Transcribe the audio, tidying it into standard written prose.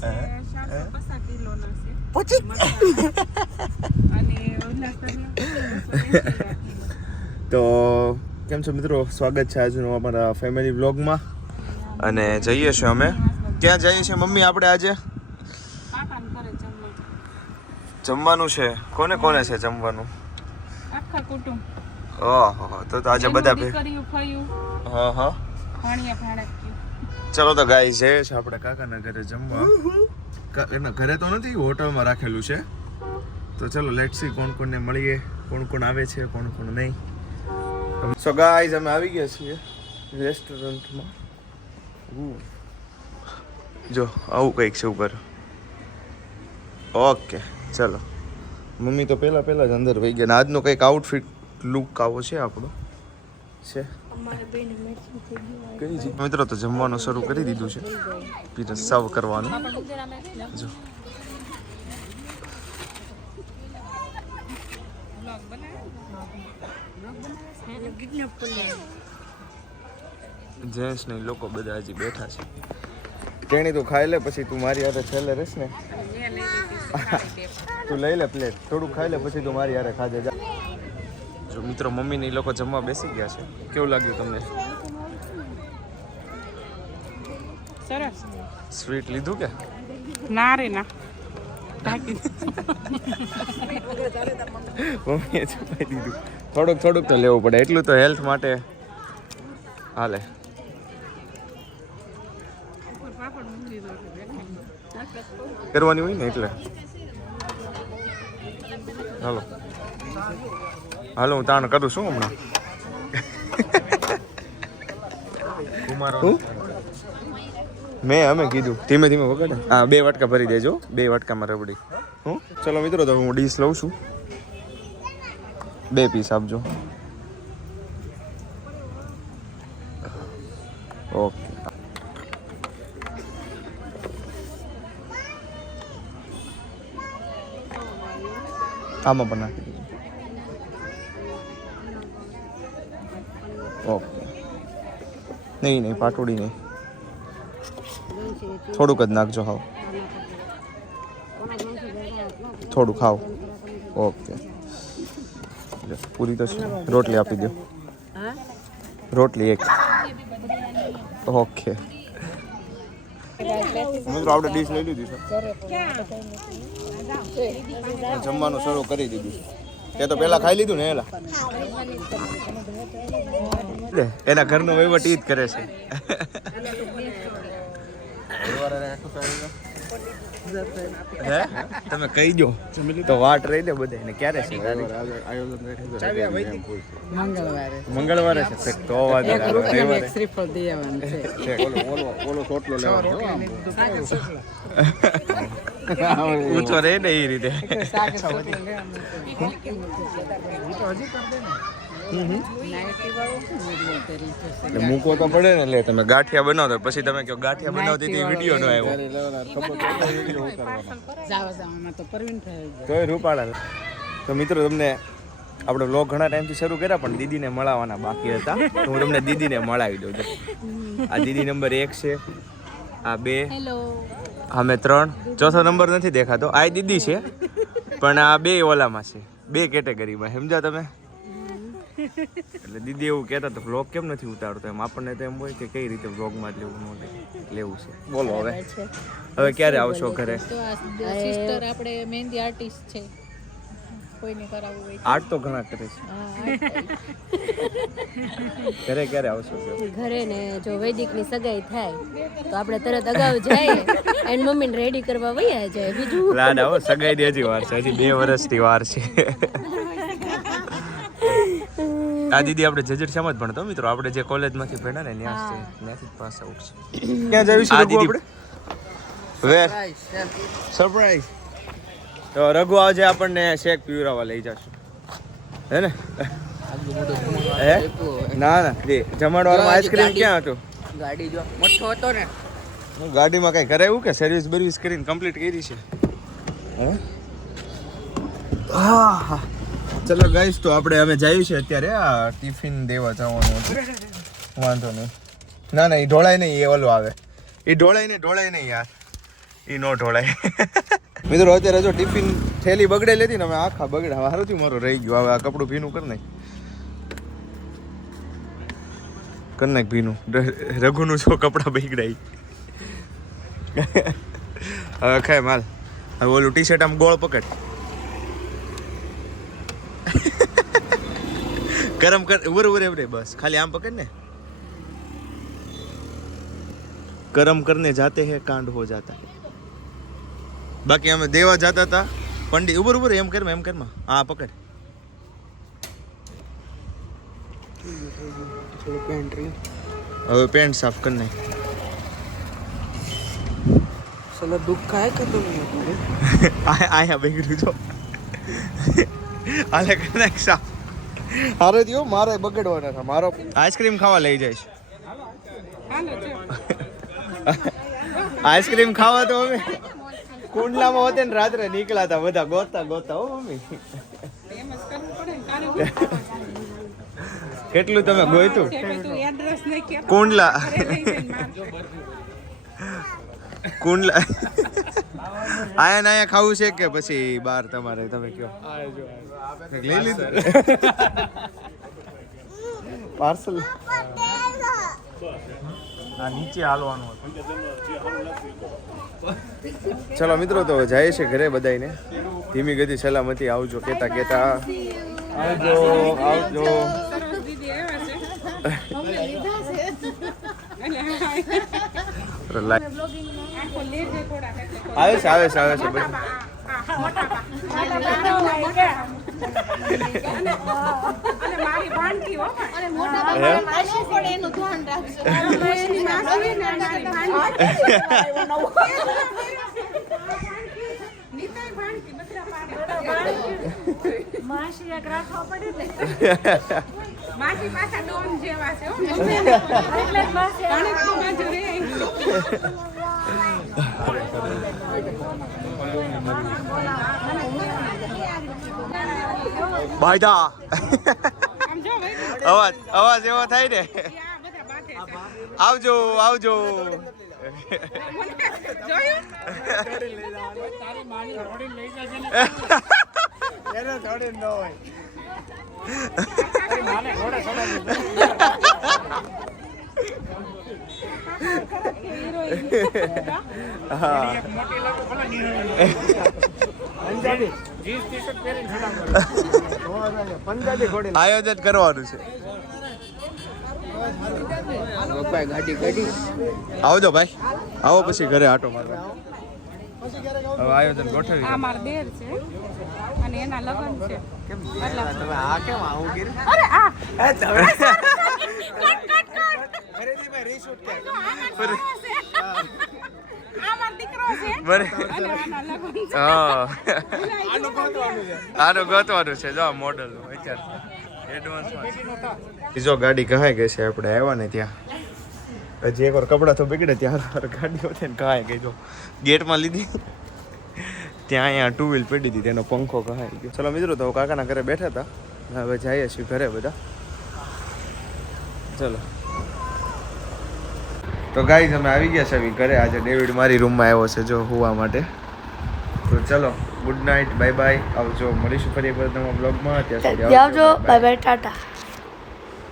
450 કિલોના છે પછી અને ઉલ્લાસનગર તો કેમ છો મિત્રો, સ્વાગત છે આજનો અમારા ફેમિલી વ્લોગમાં. અને જઈએ છીએ અમે ક્યાં જઈએ છીએ મમ્મી આપણે આજે? કાકાને ઘરે જમવાનું છે. કોને કોને છે જમવાનું? આખા કુટુંબ. ઓહો, તો આજે બધા દીકરીઓ ફયું હા હા ભાણિયા ભાણક. ચલો તો ગાઈસ જઈએ છે આપણે કાકાના ઘરે જમવા. એના ઘરે તો નથી, હોટલમાં રાખેલું છે. તો ચલો લેટ્સ સી કોણ કોણને મળીએ, કોણ કોણ આવે છે, કોણ કોણ નહીં. સો ગાઈસ અમે આવી ગયા છીએ રેસ્ટોરન્ટમાં. જો આવું કંઈક છે ઉપર. ઓકે ચલો, મમ્મી તો પહેલા જ અંદર વહી ગયા. ને આજનો કંઈક આઉટફિટ લુક આવો છે આપણો છે. મિત્રો તો જમવાનું શરૂ કરી દીધું છે, પીરસ સર્વ કરવાનું. જો જેન્ટ્સ ને લોકો બધા હજી બેઠા છે. તેણી તું ખાઈ લે, પછી તું મારી હારે છેલ્લે રહેશ ને. તું લઈ લે પ્લેટ, થોડું ખાઈ લે, પછી તું મારી હારે ખાજે જા. જો મિત્રો મમ્મી ને લોકો જમવા બેસી ગયા છે. કેવું લાગ્યું તમને? સરસ. સ્વીટ લીધું કે ના રે ના ઢાંકી મમ્મીએ છુપાઈ દીધું. થોડુંક તો લેવું પડે, એટલું તો હેલ્થ માટે હાલે. કરવાની હોય ને એટલે. હાલો હું તાણ કરું છું હમણાં. અમે કીધું ધીમે વગાડે. હા 2 વાટકા ભરી દેજો, 2 વાટકામાં રબડી. ચલો મિત્રો તો હું ડીશ લઉં છું. 2 પીસ આપજો. ઓકે આમાં પણ નાખી દીધું. ઓકે નહીં પાટોડી નહીં, થોડુંક જ નાખજો. હાવ થોડું ખાવ. ઓકે પૂરી તો છે. રોટલી આપી દો, રોટલી 1. ઓકે મિત્રો આપણે ડીશ લઈ લીધી છે, જમવાનું શરૂ કરી દીધું છે. તે તો પહેલા ખાઈ લીધું ને એના ઘરનો વહીવટ ઈ જ કરે છે. હે તમે કહી દો તો વાટ રહી દે બધાને. ક્યારે છે મંગળવારે છે તો ઊંચો રહે ને એ રીતે. મૂકો તો પડે ને. એટલે તમે ગાંઠિયા બનાવો પછી તમે કહો ગાંઠિયા બનાવતી હતી વિડીયો નો આવ્યો તોય રૂપાળા. તો મિત્રો તમને આપણે વ્લોગ ઘણા ટાઈમથી શરૂ કર્યા, પણ દીદીને મળાવવાના બાકી હતા. તો હું તમને દીદીને મળાવી દઉં છું. આ દીદી નંબર 1 છે, આ 2, અમે 3, ચોથો નંબર નથી દેખાતો. આ દીદી છે, પણ આ 2 ઓલામાં છે, 2 કેટેગરીમાં. સમજ્યા તમે? એટલે દીદી એવું કહેતા તો વ્લોગ કેમ નથી ઉતારતો એમ. આપણને તો એમ હોય કે કઈ રીતે વ્લોગમાં લેવું છે. બોલો હવે ક્યારે આવશો ઘરે? સિસ્ટર આપણે મહેંદી આર્ટિસ્ટ છે, કોઈને કરાવવું હોય આર્ટ તો ઘણા કરે છે. ઘરે ક્યારે આવશો? ઘરે ને જો વૈદિકની સગાઈ થાય તો આપણે તરત અગાઉ જઈએ એન્ડ મમ્મીને રેડી કરવા વયા જાય. બીજું લાડ આવો, સગાઈની હજી વાર છે, હજી 2 વર્ષની વાર છે. આ દીદી આપણે જજરશામાં જ ભણતો મિત્રો. આપણે જે કોલેજમાંથી ભણ્યા ને ત્યાંથી જ પાસ આઉટ છે. ક્યાં જઈશું આ દીદી આપણે? સરપ્રાઈઝ. તો રઘુ આજે આપણને શેક પીવરાવા લઈ જશું, હે ને? હે ના જમાડવારમાં આઈસ્ક્રીમ ક્યાં હતું? ગાડી જો મોટો હતો ને, ગાડીમાં કઈ કરાવ્યું કે સર્વિસ કરીને કમ્પ્લીટ કરી છે? હા ચલો ગાઈસ, તો અમે જઈએ છીએ અત્યારે. આ ટિફિન દેવા જવાનું હતું. વાંધો નહીં. ના એ ઢોળાય નહીં, એ ઓલો આવે. એ ઢોળાય નહીં યાર, એ નો ઢોળાય. મિત્રો અત્યારે જો ટિફિન થેલી બગડેલી હતી ને અમે આખા બગડ્યા. સારું થયું મારું રહી ગયું. હવે આ કપડું ભીનું કરી નાખ ભીનું. રઘુનું જો કપડાં બગડાય. હવે ખાય માલ. હવે ઓલું ટી શર્ટ આમ ગોળ પકડ. ગરમ કર. ઉભર એવડે બસ ખાલી આમ પકડ ને. गरम करने जाते हैं कांड हो जाता है. बाकी हमें देवा जाता था पंडित. उबर उबर एम कर हाँ पकड़. હવે પેન્ટ સાફ કર નાખ. સલા દુઃખ આય કે તમે આયા બગડ્યું જો. આલે કર નાખ સાફ. હારે દિયો મારે બગડવાના હતા. મારો આઈસ્ક્રીમ ખાવા લઈ જઈશ. આઈસ્ક્રીમ ખાવા તો અમે કુંડલામાં હોતે ને રાત્રે નીકળ્યા હતા બધા ગોતા હો મમ્મી. કેટલું તમે ગોઈતું કુંડલા આયા ખાવું છે કે પછી બહાર તમારે તમે કયો લઈ લીધું પાર્સલ. નીચે હાલવાનું ચલો મિત્રો તો જાય છે ઘરે બધાને. ધીમી ગતિ સલામતી આવજો કેતા આવજો. આવે છે બાયદા અવાજ એવો થાય ને. આવજો આયોજન કરવાનું છે. આવજો ભાઈ, આવો પછી ઘરે આટો મારવા. હવે આયોજન ગોઠવી. આ મારા દેર છે અને એના લગ્ન છે. તમે આ કેમ આવું કર્યું? અરે આ આનું ગોતવાનું છે. જો મોડલ જો ગાડી કહાય ગઈ છે. આપણે આવ્યા ને ત્યાં હજી એકવાર કપડા તો બગડે ત્યાં ગાડી હોતી ને કહાય ગઈ. જો ગેટમાં લીધી ત્યાં અહીંયા ટુ વ્હીલ પડી હતી તેનો પંખો કહાઈ ગયો. ચલો મિત્રો તો કાકાના ઘરે બેઠા હતા. હવે જઈએ છીએ ઘરે બધા. ચલો તો ગાઈઝ અમે આવી ગયા છે ઘરે. આજે ડેવિડ મારી રૂમમાં આવ્યો છે જો હોવા માટે. તો ચલો ગુડ નાઇટ, બાય બાય, આવજો. મળીશું ફરી એક વાર નવા બ્લોગમાં. ત્યાં સુધી આવજો, બાય બાય, ટાટા.